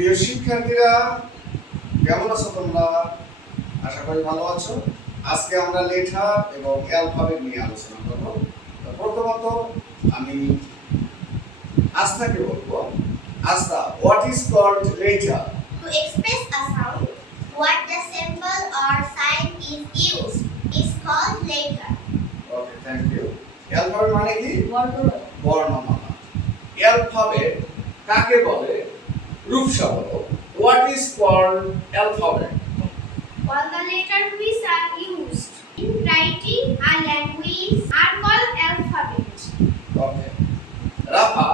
প্রিয় শিক্ষার্থীরা, কেমন আছো তোমরা? আশা করি ভালো আছো। আজকে আমরা লেটার এবং অ্যালফাবেট নিয়ে আলোচনা করব। প্রথমত আমি আস্থাকে বলবো। Astha, what is called letter? To express a sound, what the symbol or sign is used is called letter. Okay, thank you. Alphabet মানে কি? বর্ণমালা। বর্ণমালা। অ্যালফাবেট কাকে বলে? রূপসা বলো। What is called alphabet? All the letters which are used in writing a language are called alphabet. Okay. Rafa,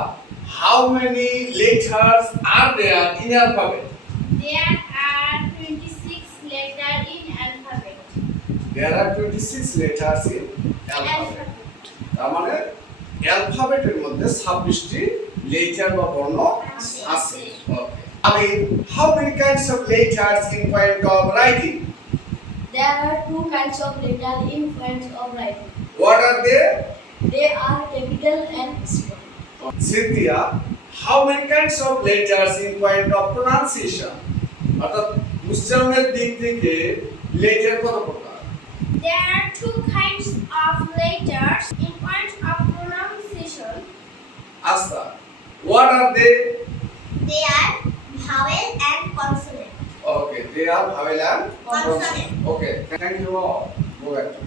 how many letters are there in alphabet? There are 26 letters in alphabet. There are 26 letters in alphabet. তার মানে অ্যালফাবেটের মধ্যে 26টি letter বা বর্ণ আছে। Okay. I mean, how many kinds of letters in point of writing? There are two kinds of letters in point of writing. What are they? They are capital and small. Cynthia, how many kinds of letters in point of pronunciation? অর্থাৎ উচ্চারণের দিক থেকে letter কত প্রকার? There are two kinds of letters in point of pronunciation. Asta, what are they? They are vowel and consonant. Okay, they are vowel and Consonant. Okay, thank you all. Go back to